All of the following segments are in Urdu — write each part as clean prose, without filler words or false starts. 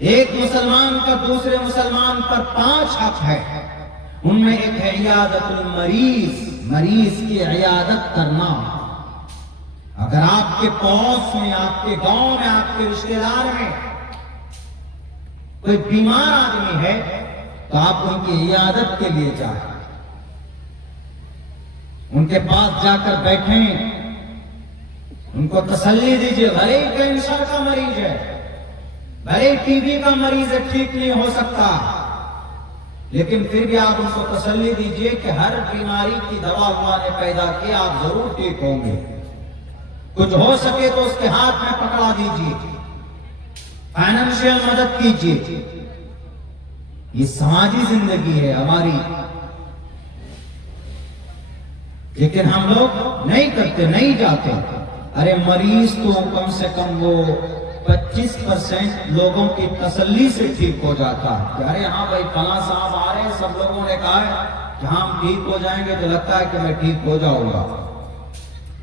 ایک مسلمان کا دوسرے مسلمان پر 5 حق ہے، ان میں ایک ہے عیادت المریض، مریض کی عیادت کرنا۔ اگر آپ کے پڑوس میں، آپ کے گاؤں میں، آپ کے رشتہ دار میں کوئی بیمار آدمی ہے تو آپ ان کی عیادت کے لیے جائیں، ان کے پاس جا کر بیٹھیں، ان کو تسلی دیجیے۔ بھلے ہی کینسر کا مریض ہے، بھلے ہی ٹی بی کا مریض ہے، ٹھیک نہیں ہو سکتا، لیکن پھر بھی آپ ان کو تسلی دیجیے کہ ہر بیماری کی دوا اللہ نے پیدا کی، آپ ضرور ٹھیک ہوں گے۔ کچھ ہو سکے تو اس کے ہاتھ میں پکڑا دیجیے، فائنانشیل مدد کیجیے۔ یہ سماجی زندگی ہے ہماری، لیکن ہم لوگ نہیں کرتے، نہیں جاتے۔ ارے مریض تو کم سے کم وہ 25% لوگوں کی تسلی سے ٹھیک ہو جاتا ہے کہ ارے ہاں بھائی فلاں صاحب آ رہے ہیں، سب لوگوں نے کہا ہے کہ ہم ٹھیک ہو جائیں گے، تو لگتا ہے کہ میں ٹھیک ہو جاؤں گا۔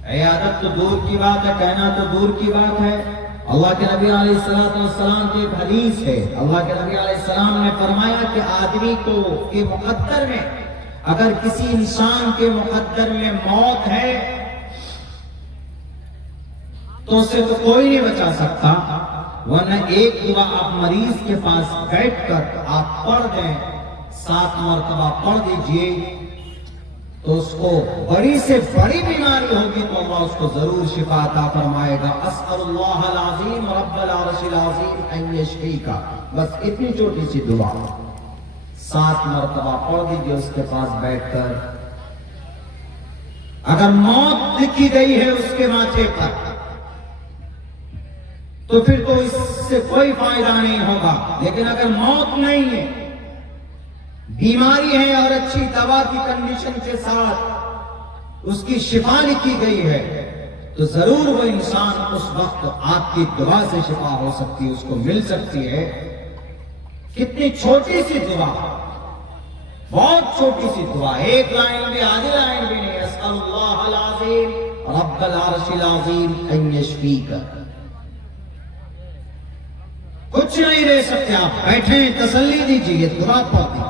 عیادت تو دور کی بات ہے، کہنا تو دور کی بات ہے۔ اللہ کے نبی علیہ السلام کی ایک حدیث ہے، اللہ کے نبی علیہ السلام نے فرمایا کہ آدمی کو کے مقدر میں، اگر کسی انسان کے مقدر میں موت ہے تو اسے تو کوئی نہیں بچا سکتا، ورنہ ایک دعا آپ مریض کے پاس بیٹھ کر آپ پڑھ دیں، 7 مرتبہ پڑھ دیجئے، تو اس کو بڑی سے بڑی بیماری ہوگی تو اللہ اس کو ضرور شفا عطا فرمائے گا۔ اسأل اللہ العظیم رب العرش العظیم ان یشفیک، بس اتنی چھوٹی سی دعا 7 مرتبہ پڑھ دیجئے اس کے پاس بیٹھ کر۔ اگر موت لکھی گئی ہے اس کے ماتھے پر تو پھر تو اس سے کوئی فائدہ نہیں ہوگا، لیکن اگر موت نہیں ہے، بیماری ہے اور اچھی دوا کی کنڈیشن کے ساتھ اس کی شفا لکھی گئی ہے، تو ضرور وہ انسان اس وقت آپ کی دعا سے شفا ہو سکتی ہے، اس کو مل سکتی ہے۔ کتنی چھوٹی سی دعا، بہت چھوٹی سی دعا، 1 لائن بھی، آدھی لائن بھی نہیں۔ اسأل اللہ العظیم رب العرش العظیم ان یشفیک، کچھ نہیں دے سکتے، آپ بیٹھیں، تسلی دیجیے، دعا پڑھ دیجیے۔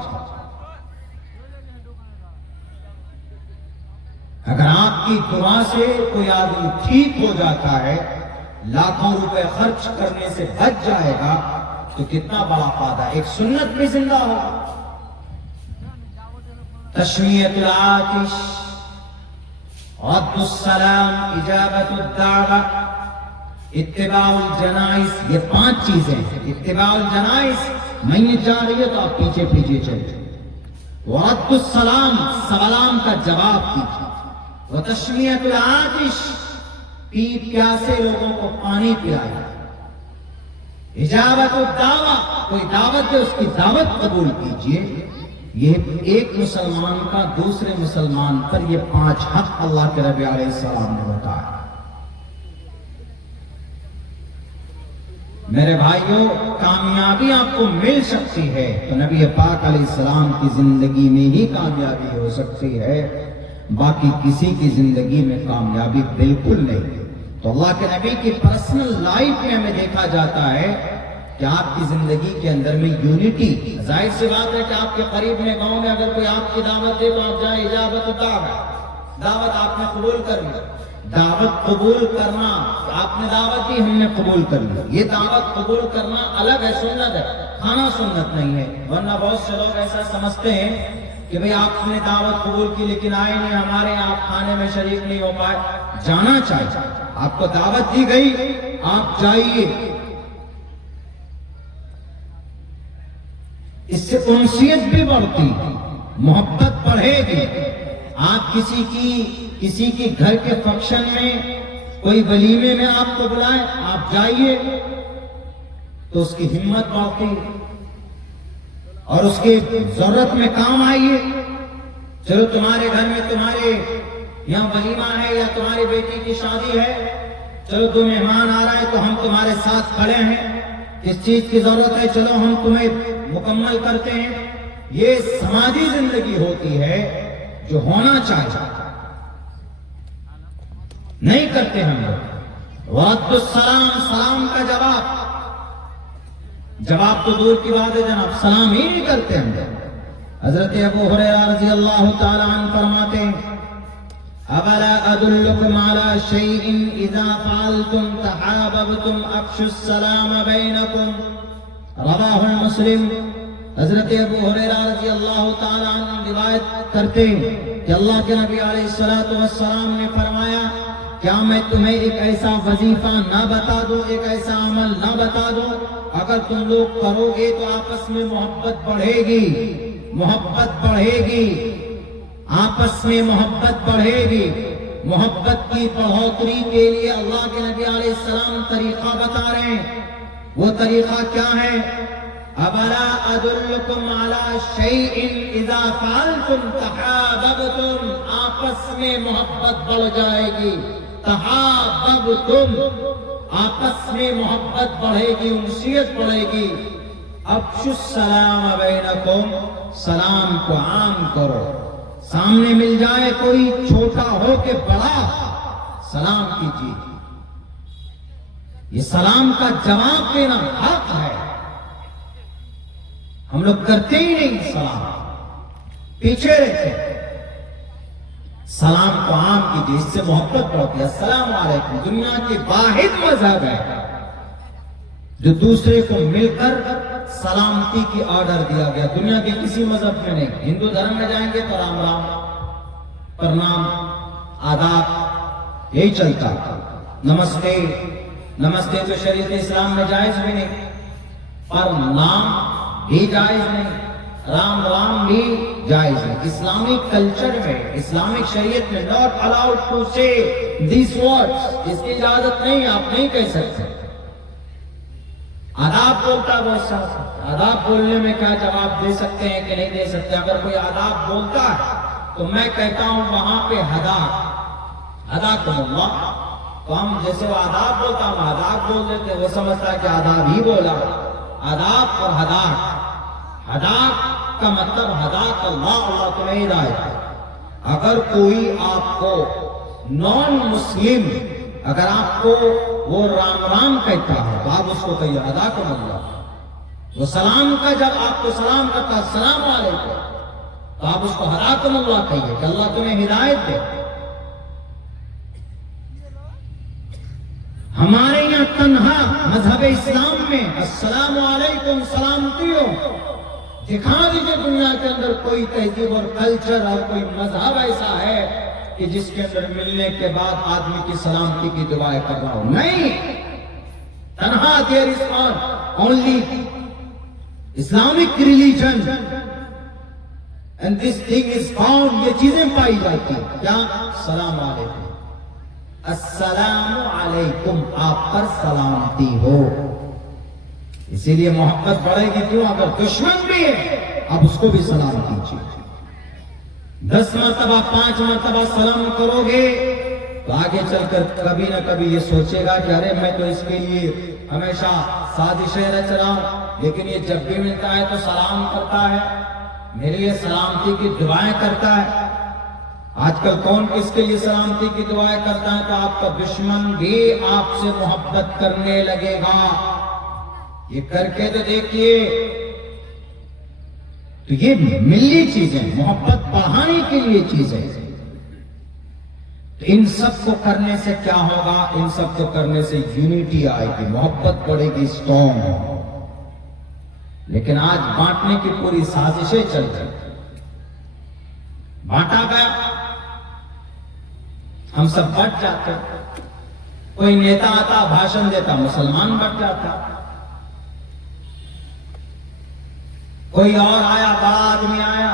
اگر آپ کی دعا سے کوئی آدمی ٹھیک ہو جاتا ہے، لاکھوں روپے خرچ کرنے سے بچ جائے گا، تو کتنا بڑا فائدہ، ایک سنت بھی زندہ ہوگا۔ تشمیت العاطش، رد السلام، اجابت الدعوہ، اتباع الجنائز، یہ 5 چیزیں ہیں۔ اتباع الجنائز، میت جا رہی ہے تو آپ پیچھے پیچھے چلیں۔ رد السلام، سلام کا جواب دیجیے۔ وتشمیت العاطش، پیاسے لوگوں کو پانی پلائے۔ اجابت الدعوہ، کوئی دعوت ہے اس کی دعوت قبول کیجیے۔ یہ ایک مسلمان کا دوسرے مسلمان پر یہ 5 حق اللہ کے نبی علیہ السلام نے بتایا۔ میرے بھائیوں، کامیابی آپ کو مل سکتی ہے تو نبی پاک علیہ السلام کی زندگی میں ہی کامیابی ہو سکتی ہے، باقی کسی کی زندگی میں کامیابی بالکل نہیں۔ تو اللہ کے نبی کی پرسنل لائف میں ہمیں دیکھا جاتا ہے کہ آپ کی زندگی کے اندر میں یونٹی، ظاہر سی بات ہے کہ آپ کے قریب میں گاؤں میں اگر کوئی آپ کی دعوت دے تو آپ جائیں، اجابت دعوت، دعوت آپ نے قبول کر لی، دعوت قبول کرنا، آپ نے دعوت دی، ہم نے قبول کر لی، یہ دعوت قبول کرنا الگ ہے، سنت ہے، کھانا سنت نہیں ہے۔ ورنہ بہت سے لوگ ایسا سمجھتے ہیں کہ بھئی آپ نے دعوت قبول کی لیکن آئے نہیں ہمارے، آپ کھانے میں شریک نہیں ہو پائے۔ جانا چاہیے، آپ کو دعوت دی گئی، آپ جائیے، اس سے انسیت بھی بڑھتی، محبت بڑھے گی۔ آپ کسی کی گھر کے فنکشن میں، کوئی ولیمے میں آپ کو بلائیں، آپ جائیے تو اس کی ہمت بڑھتی اور اس کی ضرورت میں کام آئیے۔ چلو تمہارے گھر میں تمہارے یہاں ولیمہ ہے یا تمہاری بیٹی کی شادی ہے، چلو تم مہمان آ رہا ہے تو ہم تمہارے ساتھ کھڑے ہیں، اس چیز کی ضرورت ہے، چلو ہم تمہیں مکمل کرتے ہیں۔ یہ سماجی زندگی ہوتی ہے جو ہونا چاہیے، نہیں کرتے ہم لوگ۔ رد السلام، سلام کا جواب، جواب تو دور کی بات ہے جناب، سلام ہی نہیں کرتے ہم۔ حضرت ابو ہریرہ رضی اللہ تعالی عنہ فرماتے ہیں اولا ادلکم علی شیء اذا فعلتم تحاببتم افشوا السلام بینکم، رواہ مسلم۔ حضرت ابو ہریرہ رضی اللہ تعالی عنہ روایت کرتے ہیں کہ اللہ کے نبی علیہ الصلوۃ والسلام نے فرمایا کیا میں تمہیں ایک ایسا وظیفہ نہ بتا دوں، ایک ایسا عمل نہ بتا دوں، اگر تم لوگ کرو گے تو آپس میں محبت بڑھے گی، محبت بڑھے گی، آپس میں محبت بڑھے گی۔ محبت کی بڑھوتری کے لیے اللہ کے نبی علیہ السلام طریقہ بتا رہے ہیں۔ وہ طریقہ کیا ہے؟ ابلا ادلکم علی شیء اذا فعلتم تحاببتم، آپس میں محبت بڑھ جائے گی، تحاببتم، آپس میں محبت بڑھے گی، انسیت بڑھے گی۔ افشوا السلام بینکم، سلام کو عام کرو، سامنے مل جائے کوئی چھوٹا ہو کے بڑا، سلام کیجیے۔ یہ سلام کا جواب دینا حق ہے، ہم لوگ کرتے ہی نہیں، سلام پیچھے رہتے۔ سلام کو عام کیجیے، اس سے محبت بڑھتی ہے۔ السلام علیکم دنیا کی واحد مذہب ہے جو دوسرے کو مل کر سلامتی کی آرڈر دیا گیا، دنیا کے کسی مذہب میں نہیں۔ ہندو دھرم میں جائیں گے تو رام رام، پرنام، آداب، یہی چلتا۔ نمستے، نمستے تو شریعت اسلام میں جائز بھی نہیں، پرنام بھی جائز نہیں، رام رام بھی جائز ہے۔ اسلامک کلچر میں، اسلامک شریعت میں not allowed to say these words، اس کی اجازت نہیں، آپ نہیں کہہ سکتے۔ آداب بولتا ہے بہت سارا، آداب بولنے میں کیا جواب دے سکتے ہیں کہ نہیں دے سکتے؟ اگر کوئی آداب بولتا ہے تو میں کہتا ہوں وہاں پہ حداکم اللہ، تو ہم جیسے وہ آداب بولتا ہم آداب بول دیتے، وہ سمجھتا ہے کہ آداب ہی بولا۔ آداب اور ہداک کا مطلب ہداک اللہ، اللہ تمہیں ہدایت۔ اگر کوئی آپ کو نان مسلم، اگر آپ کو وہ رام رام کہتا ہے تو آپ اس کو کہیے ہداکم اللہ۔ وہ سلام کا جب آپ کو سلام کرتا ہے السلام علیکم، تو آپ اس کو ہداکم اللہ کہیے کہ اللہ تمہیں ہدایت دے۔ ہمارے یہاں تنہا مذہب اسلام میں السلام علیکم سلامتی ہو، دکھا دیجئے دنیا کے اندر کوئی تہذیب اور کلچر اور کوئی مذہب ایسا ہے کہ جس کے اندر ملنے کے بعد آدمی کی سلامتی کی دعائیں کر رہا ہو۔ نہیں، تنہا there is only Islamic religion and this thing is found، یہ چیزیں پائی جاتی ہیں۔ کیا؟ السلام علیکم، السلام علیکم، آپ پر سلامتی ہو۔ اسی لیے محبت بڑھے گی کیوں؟ اگر دشمن بھی ہے آپ اس کو بھی سلام کیجیے۔ 10 مرتبہ 5 مرتبہ سلام کرو گے تو آگے چل کر کبھی نہ کبھی یہ سوچے گا کہ ارے میں تو اس کے لیے ہمیشہ سازشیں رچ رہا ہوں، لیکن یہ جب بھی ملتا ہے تو سلام کرتا ہے، میرے لیے سلامتی کی دعائیں کرتا ہے۔ آج کل کون کس کے لیے سلامتی کی دعائیں کرتا ہے؟ تو آپ کا دشمن بھی آپ سے محبت کرنے لگے گا۔ یہ کر کے تو دیکھیے۔ تو یہ ملی چیزیں، محبت بڑھانے کے لیے چیزیں، تو ان سب کو کرنے سے کیا ہوگا؟ ان سب کو کرنے سے یونٹی آئے گی، محبت بڑھے گی، اسٹرانگ۔ لیکن آج بانٹنے کی پوری سازشیں چل رہی، بانٹا گیا، ہم سب بٹ جاتے۔ کوئی نیتا آتا بھاشن دیتا، مسلمان بٹ جاتا۔ کوئی اور آیا، بڑا آدمی آیا،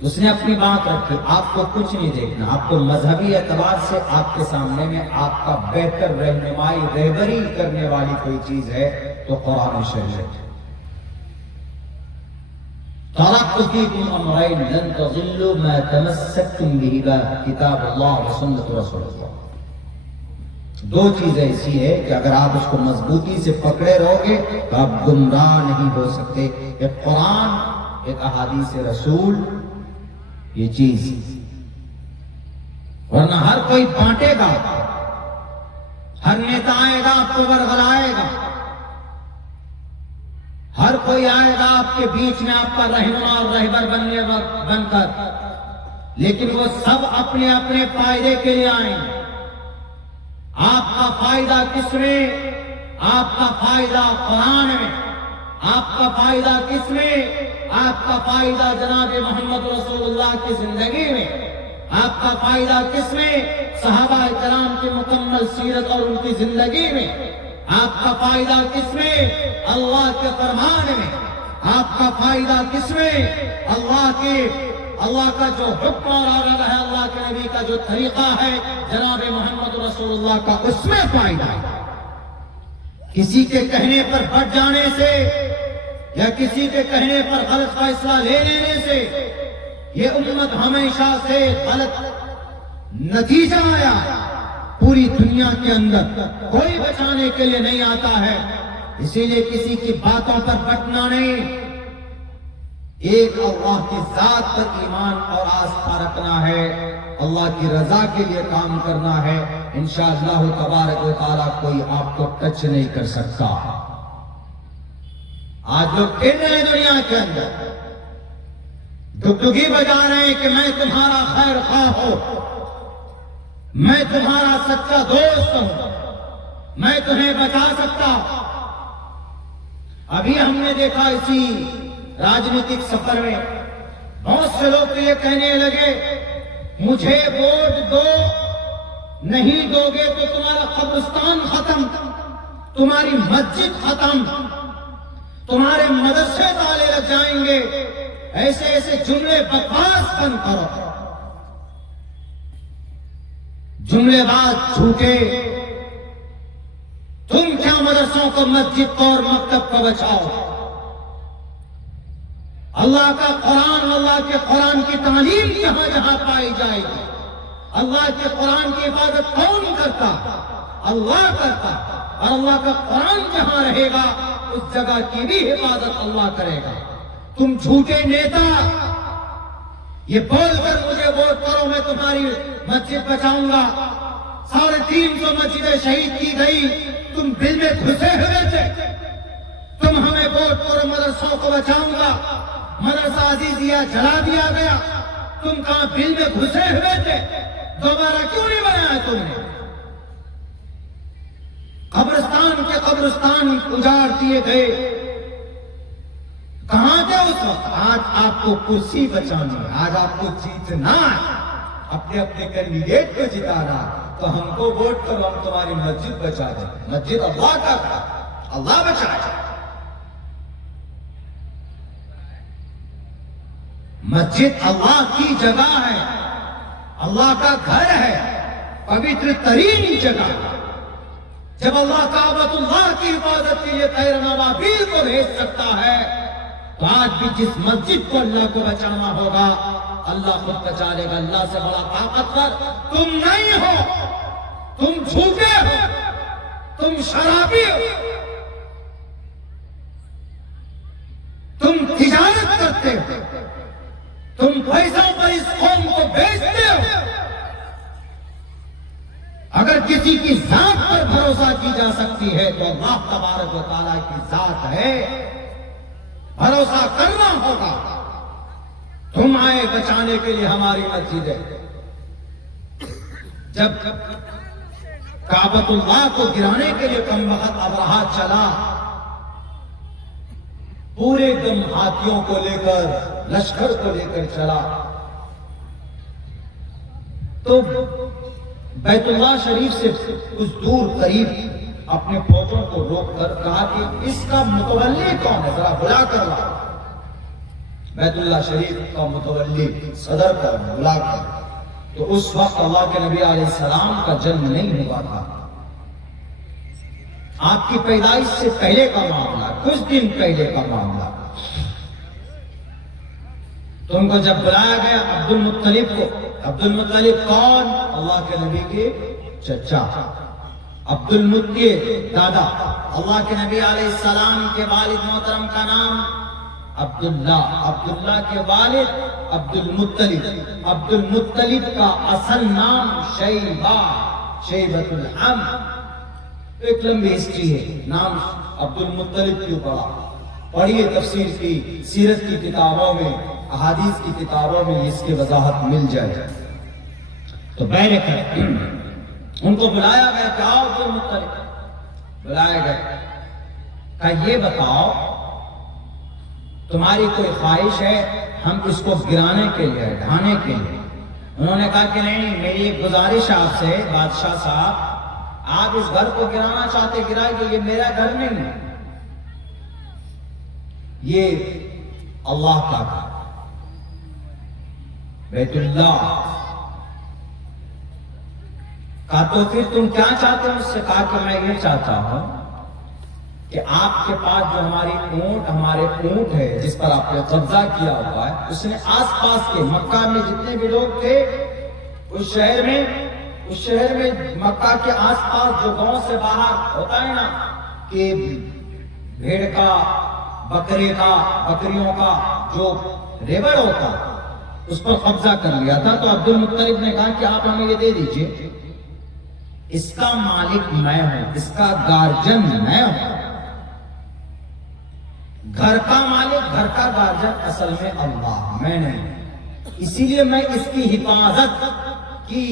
اس نے اپنی بات رکھی، آپ کو کچھ نہیں دیکھنا، آپ کو مذہبی اعتبار سے آپ کے سامنے میں آپ کا بہتر رہنمائی، رہبری کرنے والی کوئی چیز ہے تو قرآن شریف۔ ترکت فیکم امرین لن تضلوا ما تمسکتم بہما کتاب اللہ و سنت رسول اللہ۔ دو چیزیں ایسی ہے کہ اگر آپ اس کو مضبوطی سے پکڑے رہو گے تو آپ گمراہ نہیں ہو سکتے۔ ایک قرآن، ایک احادیث رسول، یہ چیز، ورنہ ہر کوئی بانٹے گا، ہر نیتا آئے گا آپ کو ورغلائے گا، کوئی آئے گا آپ کے بیچ میں آپ کا رہنما اور رہبر بن کر، لیکن وہ سب اپنے اپنے فائدے کے لیے آئیں گے۔ آپ کا فائدہ کس میں؟ آپ کا فائدہ قرآن میں۔ آپ کا فائدہ کس میں؟ آپ کا فائدہ جناب محمد رسول اللہ کی زندگی میں۔ آپ کا فائدہ کس میں؟ صحابہ کرام کی مکمل سیرت اور ان کی زندگی میں۔ آپ کا فائدہ کس میں؟ اللہ کے فرمان میں۔ آپ کا فائدہ کس میں؟ اللہ کا جو حکم اور آرڈر ہے، اللہ کے نبی کا جو طریقہ ہے جناب محمد رسول اللہ کا، اس میں فائدہ ہے۔ کسی کے کہنے پر بٹ جانے سے یا کسی کے کہنے پر غلط فیصلہ لے لینے سے یہ امت ہمیشہ سے غلط نتیجہ آیا۔ پوری دنیا کے اندر کوئی بچانے کے لیے نہیں آتا ہے، اسی لیے کسی کی باتوں پر بٹنا نہیں، ایک اللہ کی ذات پر ایمان اور آستھا رکھنا ہے، اللہ کی رضا کے لیے کام کرنا ہے۔ انشاءاللہ تبارک و تعالیٰ کوئی آپ کو ٹچ نہیں کر سکتا۔ آج لوگ کہہ رہے ہیں دنیا کے اندر، ڈگڈگی بجا رہے ہیں کہ میں تمہارا خیر خواہ ہوں، میں تمہارا سچا دوست ہوں، میں تمہیں بچا سکتا۔ ابھی ہم نے دیکھا اسی راجنیتک سفر میں بہت سے لوگ تو یہ کہنے لگے مجھے ووٹ دو، نہیں دو گے تو تمہارا قبرستان ختم، تمہاری مسجد ختم، تمہارے مدرسے تالے لگ جائیں گے۔ ایسے ایسے جملے بکواس بند کرو، جملے بات جھوٹے۔ تم کیا مدرسوں کو، مسجد کو اور مکتب کو بچاؤ؟ اللہ کا قرآن، اللہ کے قرآن کی تعلیم جہاں جہاں پائی جائے گی، اللہ کے قرآن کی حفاظت کون کرتا؟ اللہ کرتا۔ اور اللہ کا قرآن جہاں رہے گا اس جگہ کی بھی حفاظت اللہ کرے گا۔ تم جھوٹے نیتا یہ بول کر مجھے ووٹ کرو میں تمہاری مسجد بچاؤں گا، 350 مسجدیں شہید کی گئی، تم دل میں گھسے ہوئے تھے، تم ہمیں ووٹ کرو مدرسوں کو بچاؤں گا، مدرسہ عزیزیہ جلا دیا گیا، تم کہاں دل میں گھسے ہوئے تھے؟ دوبارہ کیوں نہیں بنایا تم نے؟ قبرستان کے قبرستان اجاڑ دیے گئے، کہاں تھے اس وقت؟ آج آپ کو کرسی بچانی ہے، آج آپ کو جیتنا ہے، اپنے اپنے کینڈیڈیٹ کو جتانا، تو ہم کو ووٹ کرو، ہم تمہاری مسجد بچا دیں۔ مسجد اللہ کا تھا، اللہ بچائے۔ مسجد اللہ کی جگہ ہے، اللہ کا گھر ہے، پوتر ترین جگہ۔ جب اللہ کعبۃ اللہ کی حفاظت کے لیے طیر ابابیل کو بھیج سکتا ہے تو آج بھی جس مسجد کو اللہ کو بچانا ہوگا اللہ خود بچا لے گا۔ اللہ سے بڑا طاقتور تم نہیں ہو، تم جھوٹے ہو، تم شرابی ہو، تم تجارت کرتے ہو، تم پیسوں پر اس قوم کو بیچتے ہو۔ اگر کسی کی ذات پر بھروسہ کی جا سکتی ہے تو اللہ تبارک و تعالیٰ کی ذات ہے، بھروسہ کرنا ہوگا۔ تم آئے بچانے کے لیے ہماری مسجد ہے۔ جب کعبۃ اللہ کو گرانے کے لیے کم وقت ابرہہ چلا، پورے دم ہاتھیوں کو لے کر، لشکر کو لے کر چلا، تو بیت اللہ شریف سے کچھ دور قریب اپنے فوجوں کو روک کر کہا کہ اس کا متولی کون ہے، ذرا بلا کر لا۔ بیت اللہ شریف کا متولی صدر کا بلا کر، تو اس وقت اللہ کے نبی علیہ السلام کا جنم نہیں ہوا تھا، آپ کی پیدائش سے پہلے کا معاملہ، کچھ دن پہلے کا معاملہ۔ تو ان کو جب بلایا گیا عبد المطلب کو، عبد المطلب کون؟ اللہ کے نبی کے چچا، عبد المطلب دادا۔ اللہ کے نبی علیہ السلام کے والد محترم کا نام عبداللہ، عبداللہ کے والد عبد المطلب، عبد المطلب کا اصل نام شیبہ، شیبۃ الحمد۔ ایک لمبی ہسٹری ہے، نام عبد المطلب کیوں پڑا؟ پڑھیے تفسیر کی، سیرت کی کتابوں میں، احادیث کی کتابوں میں اس کی وضاحت مل جائے۔ تو بہرے کر ان کو بلایا گیا کہ آؤ عبد المطلب، بلایا گیا، کہا یہ بتاؤ تمہاری کوئی خواہش ہے ہم اس کو گرانے کے لیے، ڈھانے کے لیے؟ انہوں نے کہا کہ نہیں، میری ایک گزارش آپ سے بادشاہ صاحب، آپ اس گھر کو گرانا چاہتے گرائیے، یہ میرا گھر نہیں ہے، یہ اللہ کا گھر، بیت اللہ۔ کہا تو پھر تم کیا چاہتے ہو مجھ سے؟ کہا کہ میں یہ چاہتا ہوں کہ آپ کے پاس جو ہمارے اونٹ ہے جس پر آپ نے قبضہ کیا ہوا ہے، اس نے آس پاس کے مکہ میں جتنے بھی لوگ تھے، اس شہر میں مکہ کے آس پاس جو گاؤں سے باہر ہوتا ہے نا کہ بھیڑ کا، بکرے کا، بکریوں کا جو ریوڑ ہوتا، اس پر قبضہ کر لیا تھا۔ تو عبد المطلب نے کہا کہ آپ ہمیں یہ دے دیجئے، اس کا مالک میں ہوں، اس کا گارجن میں ہوں، گھر کا مالک، گھر کا گارجن اصل میں اللہ، میں نہیں، اسی لیے میں اس کی حفاظت کی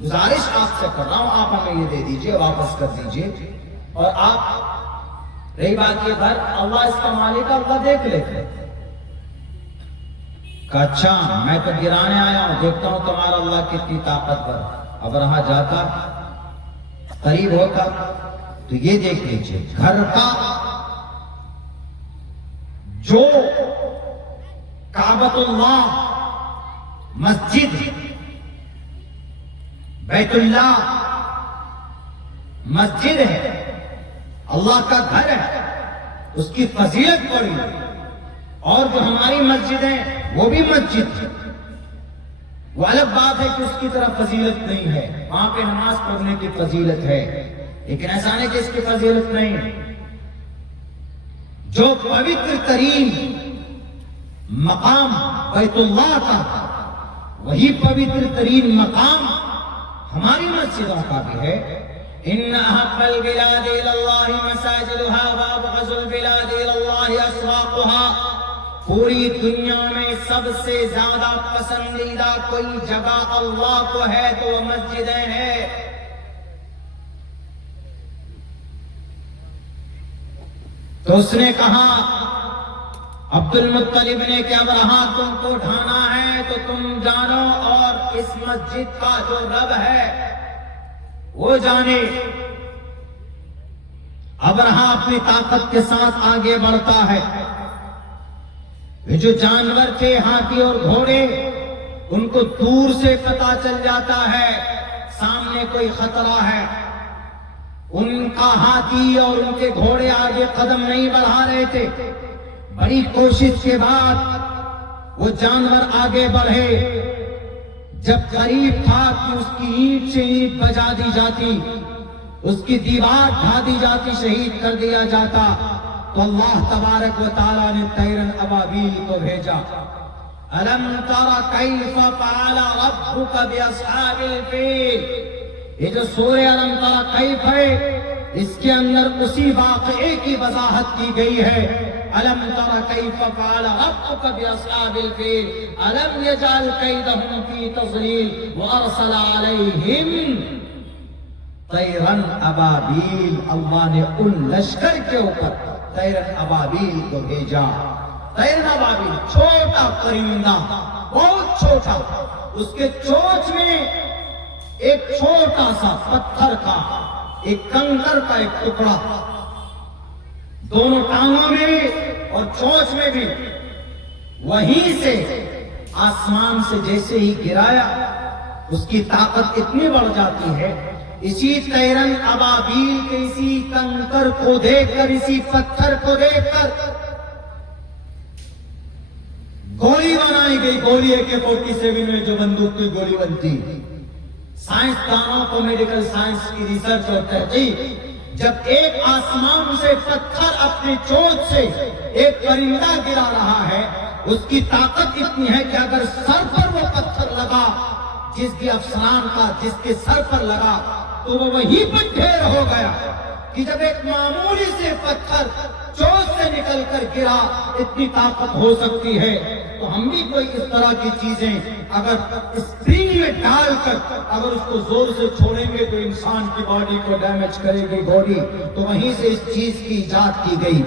گزارش آپ سے کر رہا ہوں، آپ ہمیں یہ دے دیجئے، واپس کر دیجئے، اور آپ رہی بات یہ گھر، اللہ اس کا مالک، اللہ دیکھ لیتے۔ کہا اچھا میں تو گرانے آیا ہوں، دیکھتا ہوں تمہارا اللہ کتنی طاقتور۔ اب رہا جاتا قریب ہوتا تو یہ دیکھ لیجئے، گھر کا جو کعبۃ اللہ، مسجد، بیت اللہ مسجد ہے، اللہ کا گھر ہے، اس کی فضیلت بڑی ہے، اور جو ہماری مسجد ہے وہ بھی مسجد ہے، وہ الگ بات ہے کہ اس کی طرف فضیلت نہیں ہے، وہاں پہ نماز پڑھنے کی فضیلت ہے، لیکن ایسا نہیں کہ اس کی فضیلت نہیں ہے۔ جو پوتر ترین مقام بیت اللہ کا، وہی پوتر ترین مقام ہماری مسجدوں کا بھی ہے۔ ان احب البلاد الى الله مساجدها وابغض البلاد الى الله اسواقها، پوری دنیا میں سب سے زیادہ پسندیدہ کوئی جگہ اللہ کو ہے تو وہ مسجدیں ہیں۔ تو اس نے کہا عبد المطلب نے کہ اب رہا تم کو ڈھانا ہے تو تم جانو، اور اس مسجد کا جو رب ہے وہ جانے۔ اب رہا اپنی طاقت کے ساتھ آگے بڑھتا ہے۔ جو جانور تھے ہاتھی اور گھوڑے، ان کو دور سے پتہ چل جاتا ہے سامنے کوئی خطرہ ہے، ان کا ہاتھی اور ان کے گھوڑے آگے قدم نہیں بڑھا رہے تھے۔ بڑی کوشش کے بعد وہ جانور آگے بڑھے، جب قریب تھا کہ اس کی اینٹ سے اینٹ بجا دی جاتی، اس کی دیوار ڈھا دی جاتی، شہید کر دیا جاتا، تو اللہ تبارک و تعالیٰ نے طیرن ابابیل کو بھیجا۔ الم تر کیف فعل ربک باصحاب الفیل، یہ جو سورہ الم تر کیف ہے، اس کے اندر اسی واقعے کی وضاحت کی گئی ہے۔ الم تر کیف فعل ربک باصحاب الفیل الم یجعل کیدہم فی تضلیل وارسل علیہم طیرن ابابیل، اللہ نے ان لشکر کے اوپر طیرن ابابیل کو بھیجا۔ طیرن ابابیل چھوٹا پرندہ، بہت چھوٹا، اس کے چونچ میں ایک چھوٹا سا پتھر کا، ایک کنکر کا ایک ٹکڑا، دونوں ٹانگوں میں بھی اور چونچ میں بھی، وہیں سے آسمان سے جیسے ہی گرایا اس کی طاقت اتنی بڑھ جاتی ہے، اسی طیرن ابابیل کے اسی کنکر کو دیکھ کر، اسی پتھر کو دیکھ کر گولی بنائی گئی، گولی AK-47 میں جو بندوق کی گولی بنتی۔ سائنسدانوں کو میڈیکل سائنس کی ریسرچ اور تحقیق، جب ایک آسمان سے پتھر اپنی چونچ سے ایک پرندہ گرا رہا ہے، اس کی طاقت اتنی ہے کہ اگر سر پر وہ پتھر لگا، جس کے افسران کا جس کے سر پر لگا تو وہ وہیں پر ڈھیر ہو گیا، کہ جب ایک معمولی سے پتھر چونچ سے نکل چل کر گرا، اتنی طاقت ہو سکتی ہے، تو ہم بھی کوئی اس طرح کی چیزیں اگر اسپرنگ میں ڈال کر اگر اس کو زور سے چھوڑیں گے تو انسان کی باڈی کو ڈیمیج کرے گی باڈی، تو وہیں سے اس چیز کی ایجاد کی گئی۔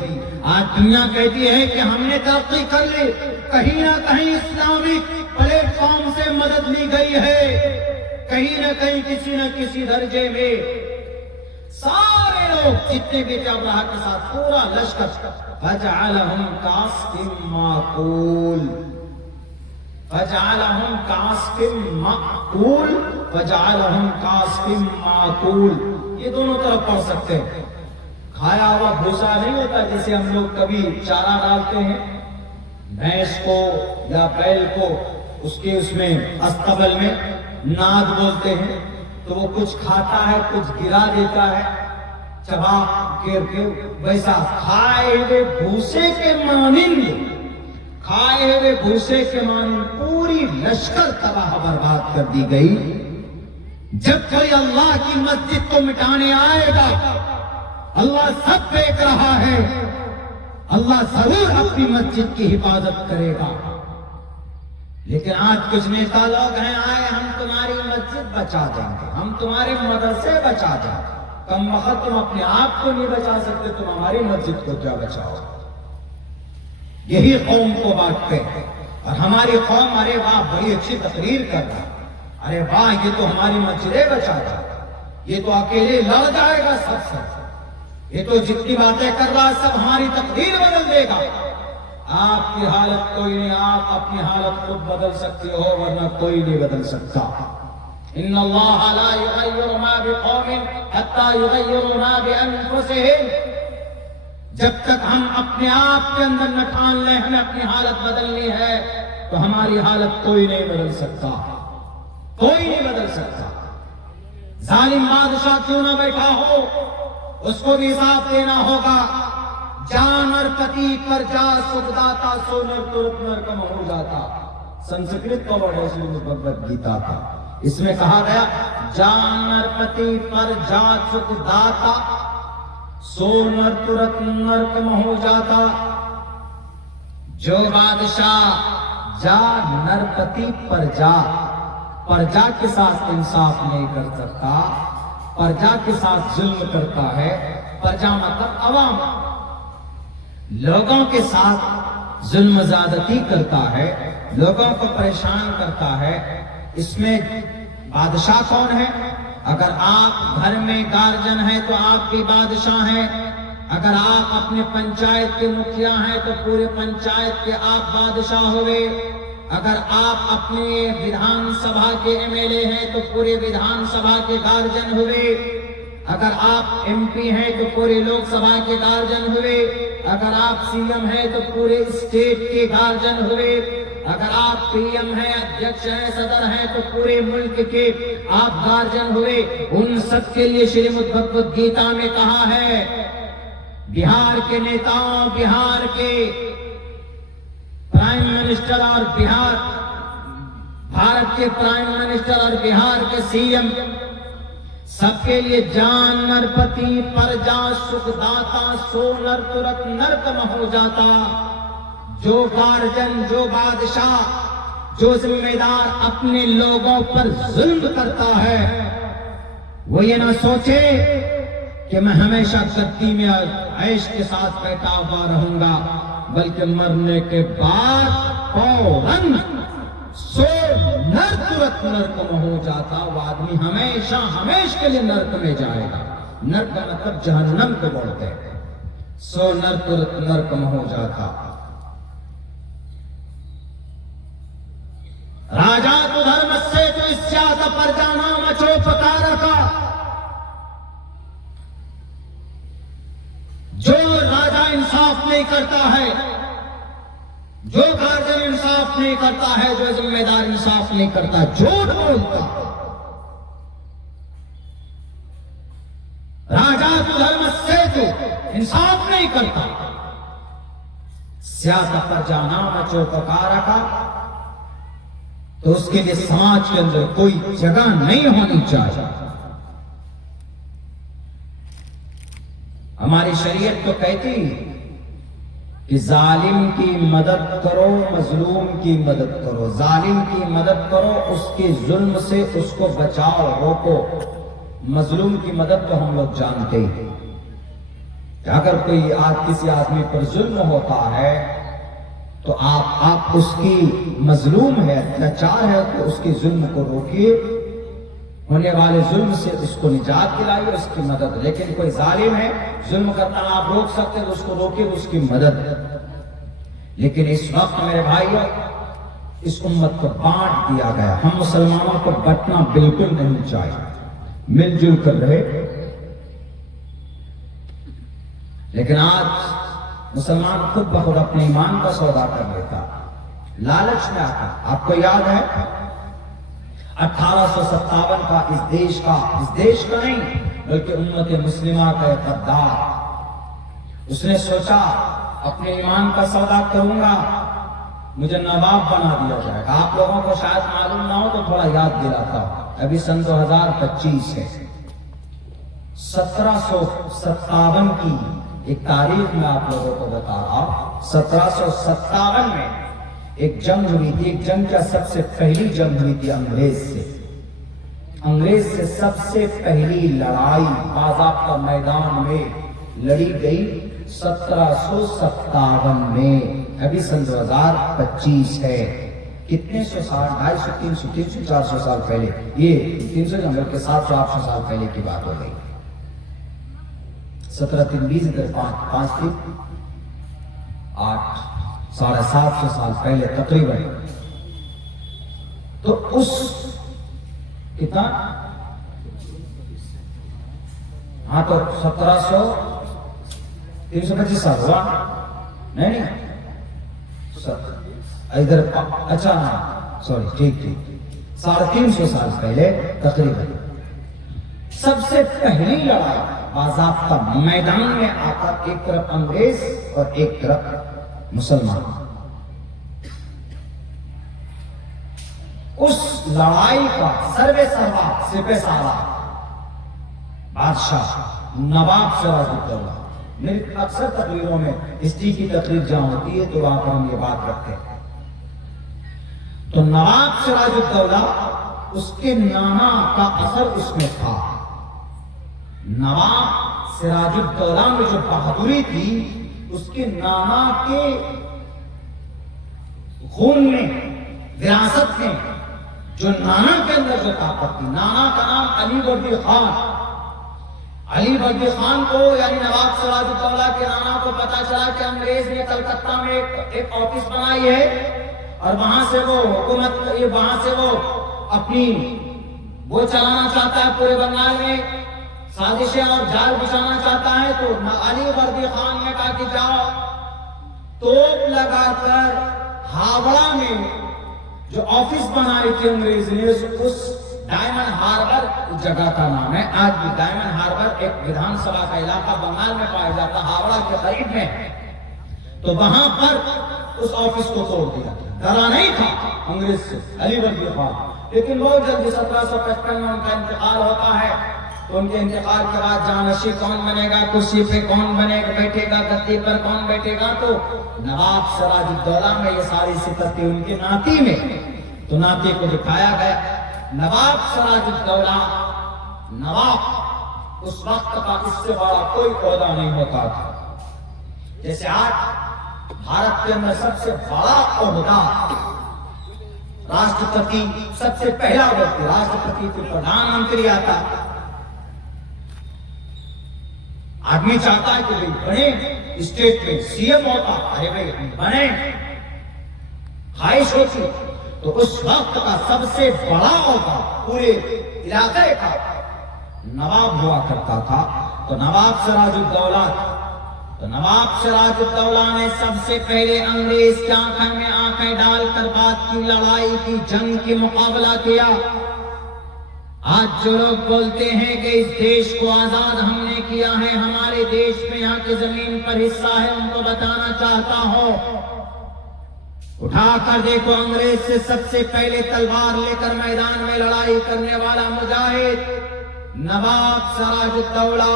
آج دنیا کہتی ہے کہ ہم نے ترقی کر لی، کہیں نہ کہیں اسلامک پلیٹ فارم سے مدد لی گئی ہے، کہیں نہ کہیں کسی نہ کسی درجے میں سارے لوگ جتنے بھی ابراہ کے ساتھ پورا لشکر فجعلہم کعصف معقول، فجعلہم کعصف معقول، فجعلہم کعصف معقول، یہ دونوں طرف پڑھ سکتے ہیں۔ کھایا ہوا بھوسا نہیں ہوتا جسے ہم لوگ کبھی چارہ ڈالتے ہیں بھینس کو یا بیل کو، اس میں استبل میں ناد بولتے ہیں، تو وہ کچھ کھاتا ہے کچھ گرا دیتا ہے چبا گر کے، ویسا کھائے ہوئے بھوسے کے مانند، کھائے ہوئے بھوسے کے مانند پوری لشکر تباہ برباد کر دی گئی۔ جب کوئی اللہ کی مسجد کو مٹانے آئے گا، اللہ سب دیکھ رہا ہے، اللہ ضرور اپنی مسجد کی حفاظت کرے گا۔ لیکن آج کچھ نیتا لوگ ہیں، آئے ہم تمہاری مسجد بچا دیں گے، ہم تمہارے مدرسے بچا دیں گے، کم وقت تم اپنے آپ کو نہیں بچا سکتے، تم ہماری مسجد کو کیا بچاؤ؟ یہی قوم کو بانٹتے ہیں، اور ہماری قوم ارے واہ بڑی اچھی تقریر کر رہا، ارے واہ یہ تو ہماری مسجدیں بچا گا، یہ تو اکیلے لڑ جائے گا سب سے، یہ تو جتنی باتیں کر رہا ہے سب ہماری تقدیر بدل دے گا۔ آپ کی حالت کوئی نہیں، آپ اپنی حالت خود بدل سکتے ہو، ورنہ کوئی نہیں بدل سکتا۔ ان اللہ لا یغیر ما بقوم حتی یغیروا ما بانفسہم، جب تک ہم اپنے آپ کے اندر نہ ٹھان لیں ہمیں اپنی حالت بدلنی ہے، تو ہماری حالت کوئی نہیں بدل سکتا، کوئی نہیں بدل سکتا۔ ظالم بادشاہ کیوں نہ بیٹھا ہو، اس کو بھی حساب دینا ہوگا۔ جان اور پتی پر جا سکھ داتا، سو نر ترت نرکم ہو جاتا، سنسکرت کا ورڈ ہے، اس میں بھگوت گیتا تھا، اس میں کہا گیا جان اور پتی پر جا سکھ داتا، سو نر ترت نرکم ہو جاتا۔ جو بادشاہ جا نرپتی پر جا، پرجا کے ساتھ انصاف نہیں کر سکتا، پرجا کے ساتھ ظلم کرتا ہے، پرجا مطلب عوام، لوگوں کے ساتھ ظلم زیادتی کرتا ہے، لوگوں کو پریشان کرتا ہے، اس میں بادشاہ کون ہے؟ اگر آپ گھر میں گارجن ہیں تو آپ بھی بادشاہ ہیں، اگر آپ اپنے پنچایت کے مکھیا ہیں تو پورے پنچایت کے آپ بادشاہ ہوئے، اگر آپ اپنے ودھان سبھا کے ایم ایل اے ہیں تو پورے ودھان سبھا کے گارجن ہوئے، اگر آپ ایم پی ہیں تو پورے لوک سبھا کے گارجن ہوئے، اگر آپ سی ایم ہیں تو پورے اسٹیٹ کے گارجن ہوئے، اگر آپ پی ایم ہیں، ادھیکش ہیں، صدر ہیں تو پورے ملک کے آپ گارجن ہوئے۔ ان سب کے لیے شریمد بھگوت گیتا میں کہا ہے، بہار کے نیتاؤں، بہار کے پرائم منسٹر اور بھارت کے پرائم منسٹر اور بہار کے سی ایم، سب کے لیے جان نرپتی پر جا سکھ داتا، سو نر ترت نرکم ہو جاتا۔ جو گارجن، جو بادشاہ، جو ذمہ دار اپنے لوگوں پر ظلم کرتا ہے، وہ یہ نہ سوچے کہ میں ہمیشہ گدی میں عیش کے ساتھ بیٹھا ہوا رہوں گا، بلکہ مرنے کے بعد فوراً سو نر ترت نرکم ہو جاتا، وہ آدمی ہمیشہ ہمیشہ کے لیے نرک میں جائے گا۔ نرک کا مطلب جہنم کو بولتے ہیں۔ سو نر ترت نرکم ہو جاتا۔ راجا تو دھرم سے تو اسیات پر جانا مچو پکارا کا، جو راجا انصاف نہیں کرتا ہے، جو گارجن انصاف نہیں کرتا ہے، جو ذمہ دار انصاف نہیں کرتا، جھوٹ بولتا، راجا تو دھرم سے تو انصاف نہیں کرتا، سیاست پر جانا مچو پکارا کا، تو اس کے لیے سماج کے اندر کوئی جگہ نہیں ہونی چاہیے۔ ہماری شریعت تو کہتی کہ ظالم کی مدد کرو، مظلوم کی مدد کرو، ظالم کی مدد کرو، اس کے ظلم سے اس کو بچاؤ، روکو۔ مظلوم کی مدد تو ہم لوگ جانتے ہیں کہ اگر کوئی کسی آدمی پر ظلم ہوتا ہے تو آپ اس کی مظلوم ہے، اتیاچار ہے، تو اس کے ظلم کو روکیے، ہونے والے ظلم سے اس کو نجات دلائیے، اس کی مدد۔ لیکن کوئی ظالم ہے، ظلم کرتا آپ روک سکتے تو اس کو روکیے، اس کی مدد۔ لیکن اس وقت میرے بھائیوں اس امت کو بانٹ دیا گیا، ہم مسلمانوں کو بٹنا بالکل نہیں چاہیے، مل جل کر رہے۔ لیکن آج مسلمان خود بخود اپنے ایمان کا سودا کر لیتا، لالچ میں آتا۔ آپ کو یاد ہے 1857 کا اس دیش کا نہیں بلکہ امت مسلمہ کا ایک غدار، اس نے سوچا اپنے ایمان کا سودا کروں گا، مجھے نواب بنا دیا جائے گا۔ آپ لوگوں کو شاید معلوم نہ ہو تو تھوڑا یاد دلاتا ہوں، ابھی سن 2025 ہے، 1757 کی ایک تاریخ میں آپ لوگوں کو بتا رہا ہوں۔ 1757 میں ایک جنگ ہوئی تھی، ایک جنگ کا سب سے پہلی جنگ ہوئی تھی انگریز سے سب سے پہلی لڑائی باضابطہ میدان میں لڑی گئی 1757 میں، ابھی سن 2025 ہے۔ کتنے سو سال، 250 300 300 400 سال پہلے، یہ 300 جنگل کے 700 800 سال پہلے کی بات ہو گئی۔ 17 3 20 ادھر 5 3 8 750 سال پہلے تقریباً۔ تو اس کتنا، ہاں تو 325 سال ہوا نہیں ادھر، اچھا ہاں سوری، ٹھیک 350 سال پہلے تقریباً سب سے پہلی لڑائی باضابطہ میدان میں آ کر، ایک طرف انگریز اور ایک طرف مسلمان۔ اس لڑائی کا سروے سروا سپہ سالار بادشاہ نواب سراج الدولہ، میری اکثر تقریروں میں ہسٹری کی تقریر جہاں ہوتی ہے تو وہاں پر ہم یہ بات رکھتے ہیں۔ تو نواب سراج الدولہ، اس کے نانا کا اثر اس میں تھا۔ نواب سراج الدولہ میں جو بہادری تھی، اس کے نانا کے خون میں، وراثت میں، جو نانا کے اندر جو طاقت تھی۔ نانا کا نام علی بردی خان۔ علی بردی خان کو، یعنی نواب سراج الدولہ کے نانا کو پتا چلا کہ انگریز نے کلکتہ میں ایک آفس بنائی ہے اور وہاں سے وہ حکومت، وہاں سے وہ اپنی وہ چلانا چاہتا ہے، پورے بنگال میں سازشیں اور جال بچھانا چاہتا ہے۔ تو علی بردی خان نے کہا کہ جاؤ توپ لگا کر ہاوڑہ میں جو آفس بنائی تھی انگریز نے، اس ڈائمنڈ ہاربر جگہ کا نام ہے، آج بھی ڈائمنڈ ہاربر ایک ودھان سبھا کا علاقہ بنگال میں پایا جاتا، ہاوڑہ کے قریب میں۔ تو وہاں پر اس آفس کو توڑ دیا، ڈرا نہیں تھا انگریز سے علی بردی خان، لیکن بہت جلدی 1755 میں ان کا انتقال ہوتا ہے۔ تو ان کے انتقال کے بعد جانشین کون بنے گا، کرسی پہ کون بنے گا، بیٹھے گا، گدی پر کون بیٹھے گا، تو نواب سراج الدولہ میں یہ ساری صفتیں ان کے ناتی میں، تو ناتی کو دکھایا گیا۔ نواب سراج الدولہ، نواب اس وقت کا اس سے بڑا کوئی عہدہ نہیں ہوتا تھا۔ جیسے آج بھارت کے اندر سب سے بڑا عہدہ راشٹرپتی، سب سے پہلا ویکتی راشٹرپتی تو پردھان منتری آتا۔ آدمی چاہتا ہے کہ بڑے اسٹیٹ میں سی ایم ہوتا، ارے بھائی بنے، خواہش ہوتی، تو اس وقت کا سب سے بڑا عہدہ پورے علاقے کا نواب ہوا کرتا تھا۔ تو نواب سراج الدولہ، تو نواب سراج الدولہ نے سب سے پہلے انگریز کی آنکھوں میں آنکھیں ڈال کر بات کی، لڑائی کی، جنگ کی مقابلہ کیا۔ آج جو لوگ بولتے ہیں کہ اس دیش کو آزاد ہم نے کیا ہے، ہمارے دیش میں یہاں کی زمین پر حصہ ہے، ان کو بتانا چاہتا ہوں، اٹھا کر دیکھو، انگریز سے سب سے پہلے تلوار لے کر میدان میں لڑائی کرنے والا مجاہد نواب سراج الدولہ،